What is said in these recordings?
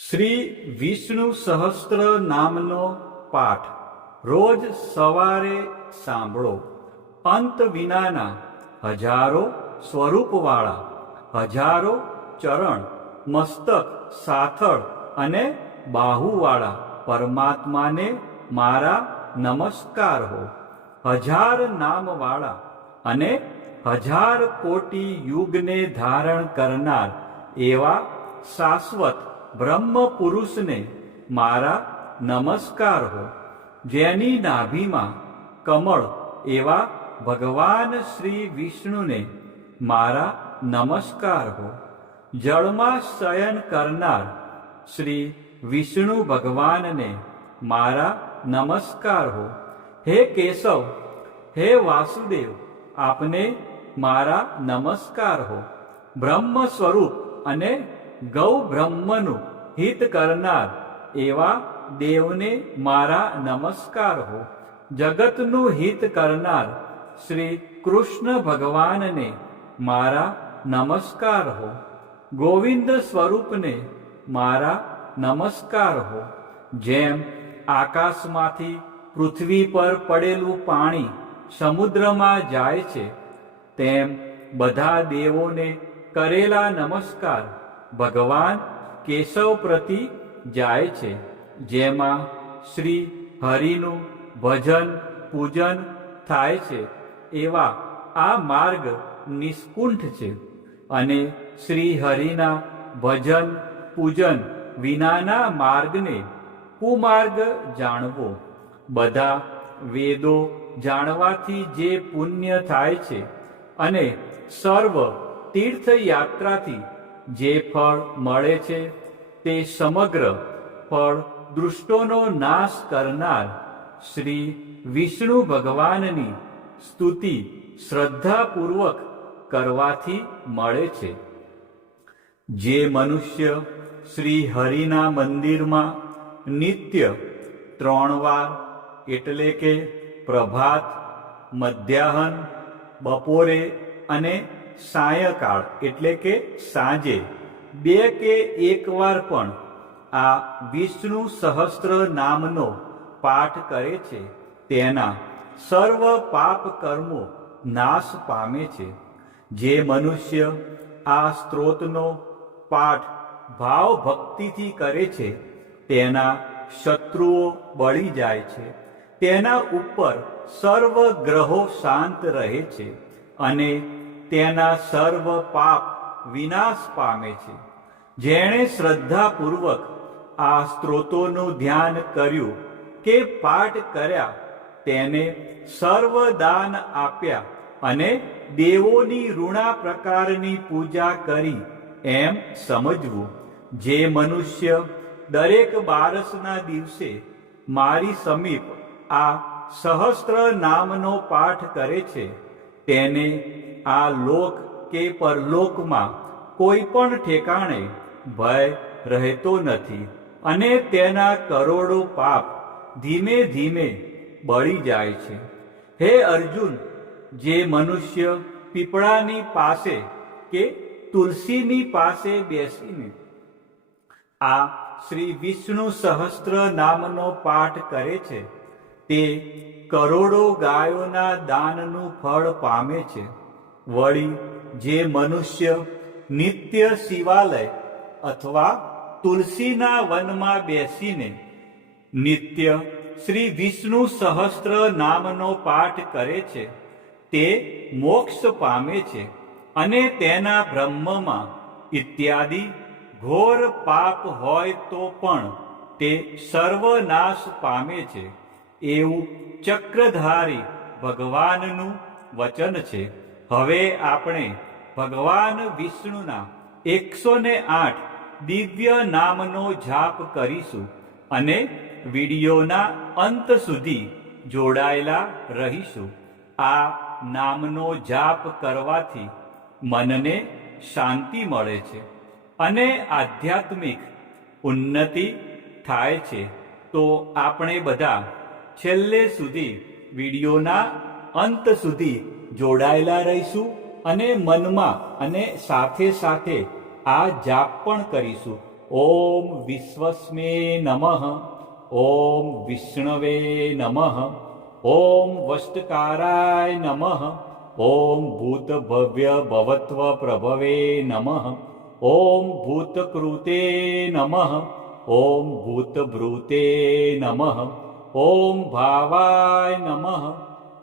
શ્રી વિષ્ણુ સહસ્ત્ર નામનો પાઠ રોજ સવારે સાંભળો. અંત વિનાના હજારો સ્વરૂપવાળા, હજારો ચરણ, મસ્તક, સાથળ અને બાહુવાળા પરમાત્માને મારા નમસ્કાર હો. હજાર નામવાળા અને હજાર કોટી યુગને ધારણ કરનાર એવા શાશ્વત બ્રહ્મ પુરુષને મારા નમસ્કાર હો. જેની નાભીમાં કમળ એવા ભગવાન શ્રી વિષ્ણુને મારા નમસ્કાર હો. જળમાં શયન કરનાર શ્રી વિષ્ણુ ભગવાનને મારા નમસ્કાર હો. હે કેશવ, હે વાસુદેવ, આપને મારા નમસ્કાર હો. બ્રહ્મ સ્વરૂપ અને ગૌ બ્રહ્મનું હિત કરનાર એવા દેવને મારા નમસ્કાર હો. જગતનું હિત કરનાર શ્રી કૃષ્ણ ભગવાનને મારા નમસ્કાર હો. ગોવિંદ સ્વરૂપને મારા નમસ્કાર હો. જેમ આકાશમાંથી પૃથ્વી પર પડેલું પાણી સમુદ્રમાં જાય છે, તેમ બધા દેવોને કરેલા નમસ્કાર ભગવાન કેશવ પ્રતિ જાય છે. જેમાં શ્રી હરિનું ભજન પૂજન થાય છે એવા આ માર્ગ નિષ્કુંઠ છે, અને શ્રી હરિના ભજન પૂજન વિનાના માર્ગને કુમાર્ગ જાણવો. બધા વેદો જાણવાથી જે પુણ્ય થાય છે અને સર્વ તીર્થયાત્રાથી જે ફળ મળે છે, તે સમગ્ર ફળ દૃષ્ટોનો નાશ કરનાર શ્રી વિષ્ણુ ભગવાનની સ્તુતિ શ્રદ્ધાપૂર્વક કરવાથી મળે છે. જે મનુષ્ય શ્રી હરિના મંદિરમાં નિત્ય 3 વાર એટલે કે પ્રભાત, મધ્યાહન, બપોરે અને સાયંકાળ એટલે કે સાંજે 2 કે 1 વાર પણ આ વિષ્ણુ સહસ્ત્ર નામનો પાઠ કરે છે, તેના સર્વ પાપ કર્મો નાશ પામે છે. જે મનુષ્ય આ સ્ત્રોતનો પાઠ ભાવ ભક્તિથી કરે છે, તેના શત્રુઓ બળી જાય છે, તેના ઉપર સર્વ ગ્રહો શાંત રહે છે અને તેના સર્વ પાપ વિનાશ પામે છે. જેણે શ્રદ્ધાપૂર્વક આ સ્ત્રોતોનું ધ્યાન કર્યું કે પાઠ કર્યા, તેને સર્વ દાન આપ્યા અને દેવોની ઋણા પ્રકારની પૂજા કરી એમ સમજવું. જે મનુષ્ય દરેક બારસના દિવસે મારી સમીપ આ સહસ્ત્ર નામનો પાઠ કરે છે, તેને આ લોક કે પરલોકમાં કોઈ પણ ઠેકાણે ભય રહેતો નથી અને તેના કરોડો પાપ ધીમે ધીમે બળી જાય છે. હે અર્જુન, જે મનુષ્ય પીપળાની પાસે કે તુલસીની પાસે બેસીને આ શ્રી વિષ્ણુ સહસ્ત્ર નામનો પાઠ કરે છે, તે કરોડો ગાયોના દાનનું ફળ પામે છે. વળી જે મનુષ્ય નિત્ય શિવાલય અથવા તુલસીના વનમાં બેસીને નિત્ય શ્રી વિષ્ણુ સહસ્ત્ર નામનો પાઠ કરે છે, તે મોક્ષ પામે છે અને તેના બ્રહ્મમાં ઇત્યાદિ ઘોર પાપ હોય તો પણ તે સર્વનાશ પામે છે. એવું ચક્રધારી ભગવાનનું વચન છે. હવે આપણે ભગવાન વિષ્ણુના 108 દિવ્ય નામનો જાપ કરીશું અને વિડીયોના અંત સુધી જોડાયેલા રહીશું. આ નામનો જાપ કરવાથી મનને શાંતિ મળે છે અને આધ્યાત્મિક ઉન્નતિ થાય છે. તો આપણે બધા છેલ્લે સુધી વિડીયોના અંત સુધી જોડાયેલા રહીશું અને મનમાં અને સાથે સાથે આ જાપ પણ કરીશું. ॐ विश्वस्मे नमः। ॐ विष्णवे नमः। ॐ वष्टकाराय नमः। ॐ भूतभव्य भवत्व प्रभवे नमः। ॐ भूतकृते नमः। ॐ भूतभृते नमः। ॐ भावाय नमः।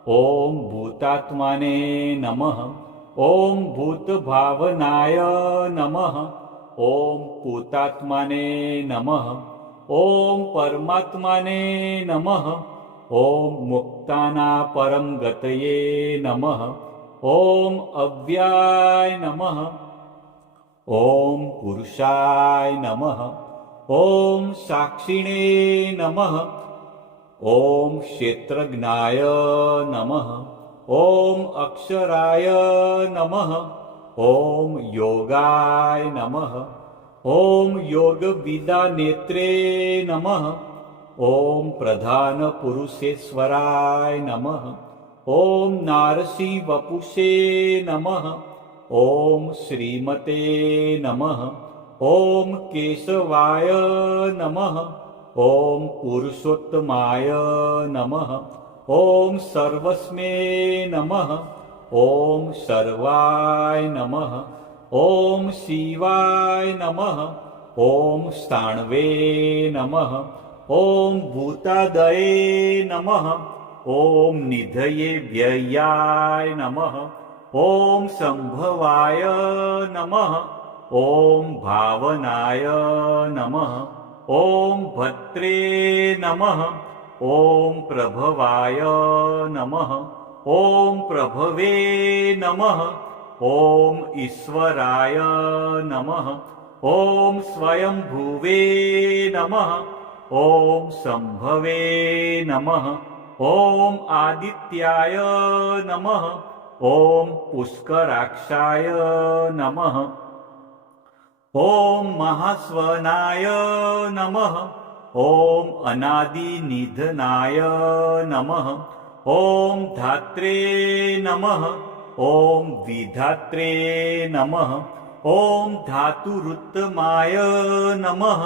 ॐ भूतात्मने नमः। ॐ भूतभावनाय नमः। ॐ पूतात्मने नमः। ॐ परमात्मने नमः। ॐ मुक्ताना परम गतये नमः। ॐ अव्ययाय नमः। ॐ पुरुषाय नमः। ॐ साक्षिणे नमः। ॐ क्षेत्रज्ञाय नमः। ॐ अक्षराय नमः। ॐ योगाय नमः। ॐ योगविदानेत्रे नमः। ॐ प्रधानपुरुषेश्वराय नमः। ॐ नारसिंहवपुषे नमः। ॐ श्रीमते नमः। ॐ केशवाय नमः। ॐ पुरुषोत्तमाय नमः। ॐ सर्वस्मै नमः। ॐ सर्वाय नमः। ॐ शिवाय नमः। ॐ स्थाणवे नमः। ॐ भूतादये नमः। ॐ निधये व्ययाय नमः। ॐ संभवाय नमः। ॐ भावनाय नमः। ॐ भद्रे नमः। ॐ प्रभवाय नमः। ॐ प्रभवे नमः। ॐ ईश्वराय नमः। ॐ स्वयंभुवे नमः। ॐ संभवे नमः। ॐ आदित्याय नमः। ॐ पुष्कराक्षाय नमः। ॐ महास्वनाय नमः। ॐ अनादिनिधनाय नमः। ॐ धात्रे नमः। ॐ विधात्रे नमः। ॐ धातुरुत्तमाय नमः।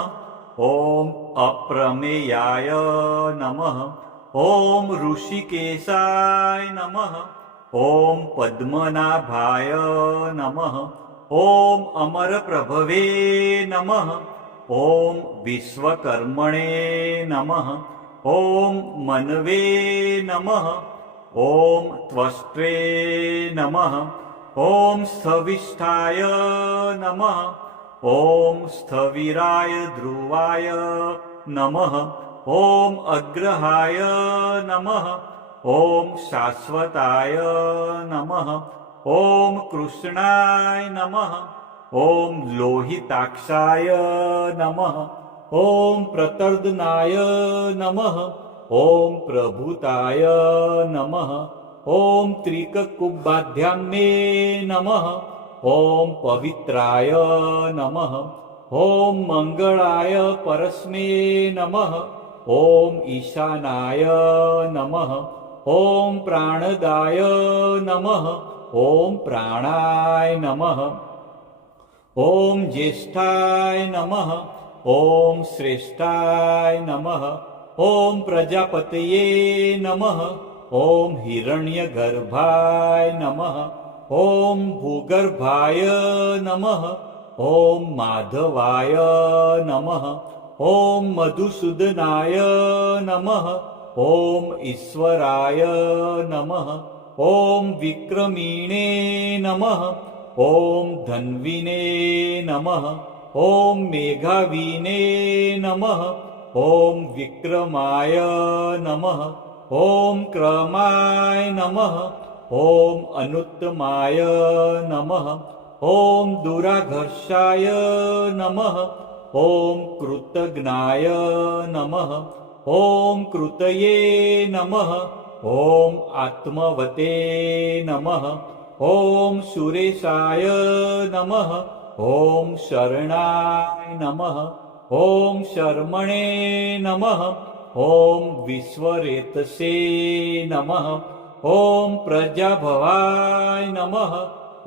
ॐ अप्रमेयाय नमः। ॐ ऋषिकेशाय नमः। ॐ पद्मनाभाय नमः। ॐ अमरप्रभवे नमः। ॐ विश्वकर्मणे नमः। ॐ मनवे नमः। ॐ त्वष्ट्रे नमः। ॐ स्थविष्ठाय नमः। ॐ स्थविराय ध्रुवाय नमः। ॐ अग्रहाय नमः। ॐ शाश्वताय नमः। ॐ कृष्णाय नमः। ॐ लोहिताक्षाय नमः। ॐ प्रतर्दनाय नमः। ॐ प्रभूताय नमः। ॐ त्रिककुब्बाध्याम्ने नमः। ॐ पवित्राय नमः। ॐ मङ्गलाय परस्मै नमः। ॐ ईशानाय नमः। ॐ प्राणदाय नमः। ॐ प्राणाय नमः। ॐ ज्येष्ठाय नमः। ॐ श्रेष्ठाय नमः। ॐ प्रजापतये नमः। ॐ हिरण्यगर्भाय नमः। ॐ भूगर्भाय नमः। ॐ माधवाय नमः। ॐ मधुसूदनाय नमः। ॐ ईश्वराय नमः। ॐ विक्रमिणे नमः। ॐ धन्विने नमः। ॐ मेघाविने नमः। ॐ विक्रमाय नमः। ॐ क्रमाय नमः। ॐ अनुत्तमाय नमः। ॐ दुराघर्षाय नमः। ॐ कृतघ्नाय नमः। ॐ कृतये नमः। ॐ आत्मवते नमः। ॐ सुरेशाय नमः। ॐ शरणाय नमः। ॐ शर्मणे नमः। ॐ विश्वरेतसे नमः। ॐ प्रजाभवाय नमः।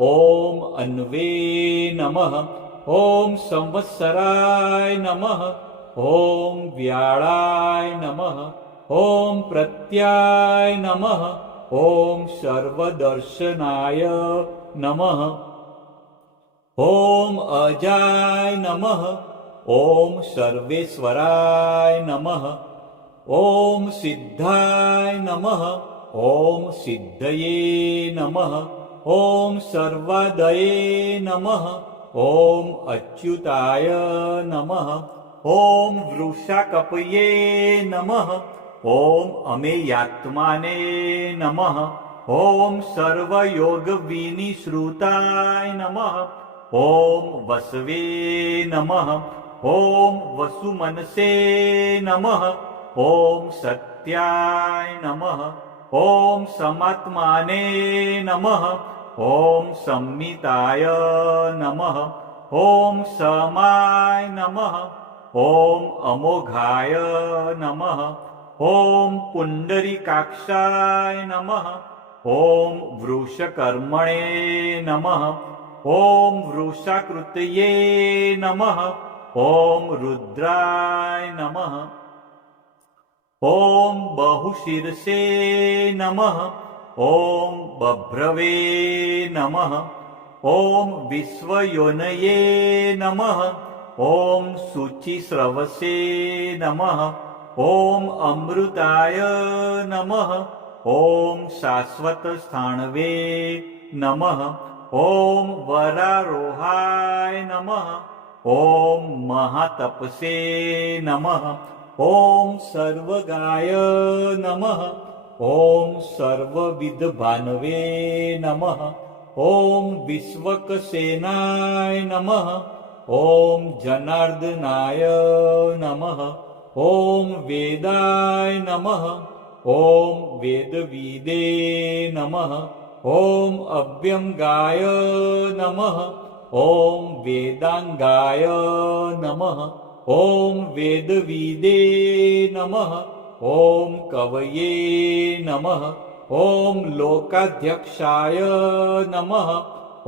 ॐ अन्वे नमः। ॐ संवत्सराय नमः ॐ व्याळाय नमः ॐ प्रत्याय नमः ॐ सर्वदर्शनाय नमः ॐ अजाय नमः ॐ सर्वेश्वराय नमः ॐ सिद्धाय नमः ॐ सिद्धये नमः ॐ सर्वादये नमः ॐ अच्युताय नमः ॐ वृषाकपये नमः ॐ अमेयात्माने नमः ॐ सर्वयोगविनिश्रुताय नमः ॐ वसवे नमः ॐ वसुमनसे नमः ॐ सत्याय नमः ॐ समात्माने नमः ॐ संमिताय नमः ॐ समाय नमः ॐ अमोघाय नमः ॐ पुण्डरीकाक्षाय नमः ॐ वृषकर्मणे नमः ॐ वृषाकृतये नमः ॐ रुद्राय नमः ॐ बहुशीर्षे नमः ॐ बभ्रवे नमः ॐ विश्वयोनये नमः ॐ शुचिस्रवसे नमः ॐ अमृताय नमः ॐ शाश्वतस्थाणवे नमः ॐ वरारोहाय नमः ॐ महातपसे नमः ॐ सर्वगाय नमः ॐ सर्वविद्भानवे नमः ॐ विश्वकसेनाय नमः ॐ जनार्दनाय नमः ॐ वेदाय नमः ॐ वेदविदे नमः ॐ अव्यंगाय नमः ॐ वेदांगाय नमः ॐ वेदविदे नमः ॐ कवये नमः ॐ लोकाध्यक्षाय नमः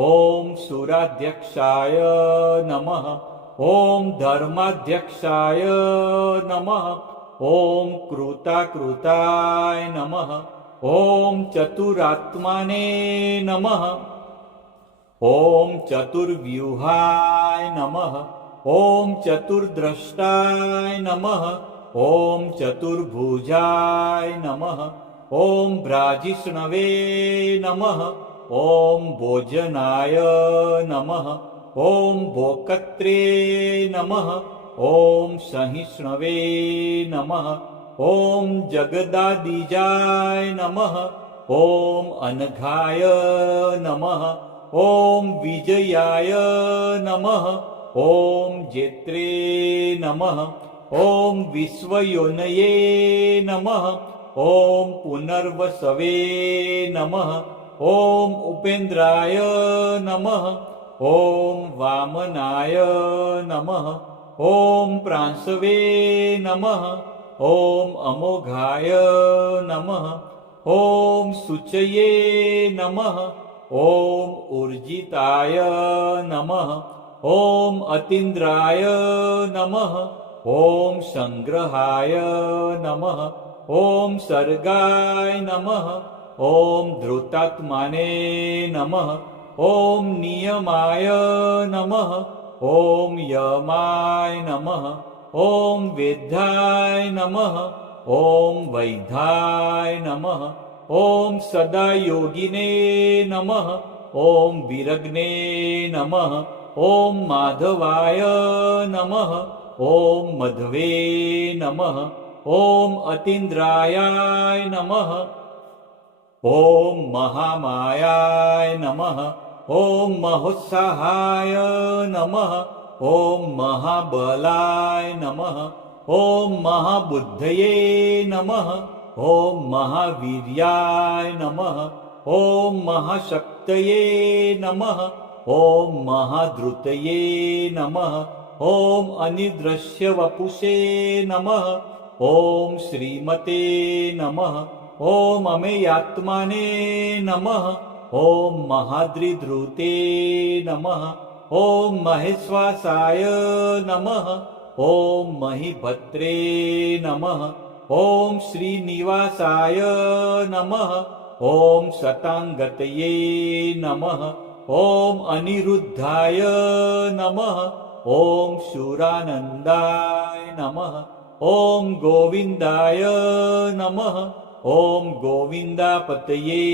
ॐ सुराध्यक्षाय नमः ॐ धर्माध्यक्षाय नमः ॐ कृताकृताय नमः ॐ चतुरात्माने नमः ॐ चतुर्व्यूहाय नमः ॐ चतुर्द्रष्टाय नमः ॐ चतुर्भुजाय नमः ॐ भ्राजिष्णवे नमः ॐ भोजनाय नमः ॐ भोक्त्रे नमः ॐ सहिष्णवे नमः ॐ जगदादिजाय नमः ॐ अनघाय नमः ॐ विजयाय नमः ॐ जेत्रे नमः ॐ विश्वयोनये नमः ॐ पुनर्वसवे नमः ॐ उपेन्द्राय नमः ॐ वामनाय नमः ॐ प्रांशवे नमः ॐ अमोघाय नमः ॐ शुचये नमः ॐ ऊर्जिताय नमः ॐ अतीन्द्राय नमः ॐ संग्रहाय नमः ॐ सर्गाय नमः ॐ धृतात्माने नमः ॐ नियमाय नमः ॐ यमाय नमः ॐ वेद्याय नमः ॐ वैद्याय नमः ॐ सदायोगिने नमः ॐ विरग्ने नमः ॐ माधवाय नमः ॐ मध्वे नमः ॐ अतीन्द्रायाय नमः ॐ महामायाय नमः ॐ महोत्साहाय नमः ॐ महाबलाय नमः ॐ महाबुद्धये नमः ॐ महावीर्याय नमः ॐ महाशक्तये नमः ॐ महाधृतये नमः ॐ अनिदृश्यवपुषे नमः ॐ श्रीमते नमः ॐ अमेयात्माने नमः ॐ महाद्रिधृते नमः ॐ महेश्वासाय नमः ॐ महीभद्रे नमः ॐ श्रीनिवासाय नमः ॐ शताङ्गतये नमः ॐ अनिरुद्धाय नमः ॐ शूरानन्दाय नमः ॐ गोविन्दाय नमः ॐ गोविन्दापतये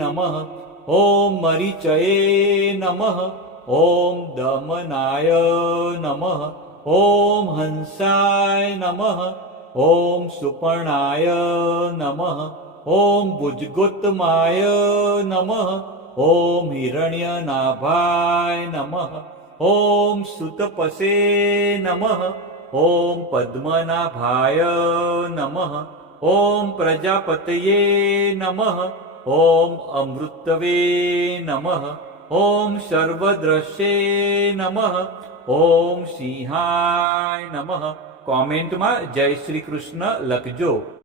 नमः ॐ मरीचये नमः ॐ दमनाय नमः ॐ हंसाय नमः ॐ सुपर्णाय नमः ॐ भुजगोत्तमाय नमः ॐ हिरण्यनाभाय नमः ॐ सुतपसे नमः ॐ पद्मनाभाय नमः ॐ प्रजापतये नमः ॐ अमृतवे नमः ॐ सर्वद्रश्ये नमः ॐ સિંહાય નમઃ. કોમેન્ટમાં જય શ્રી કૃષ્ણ લખજો.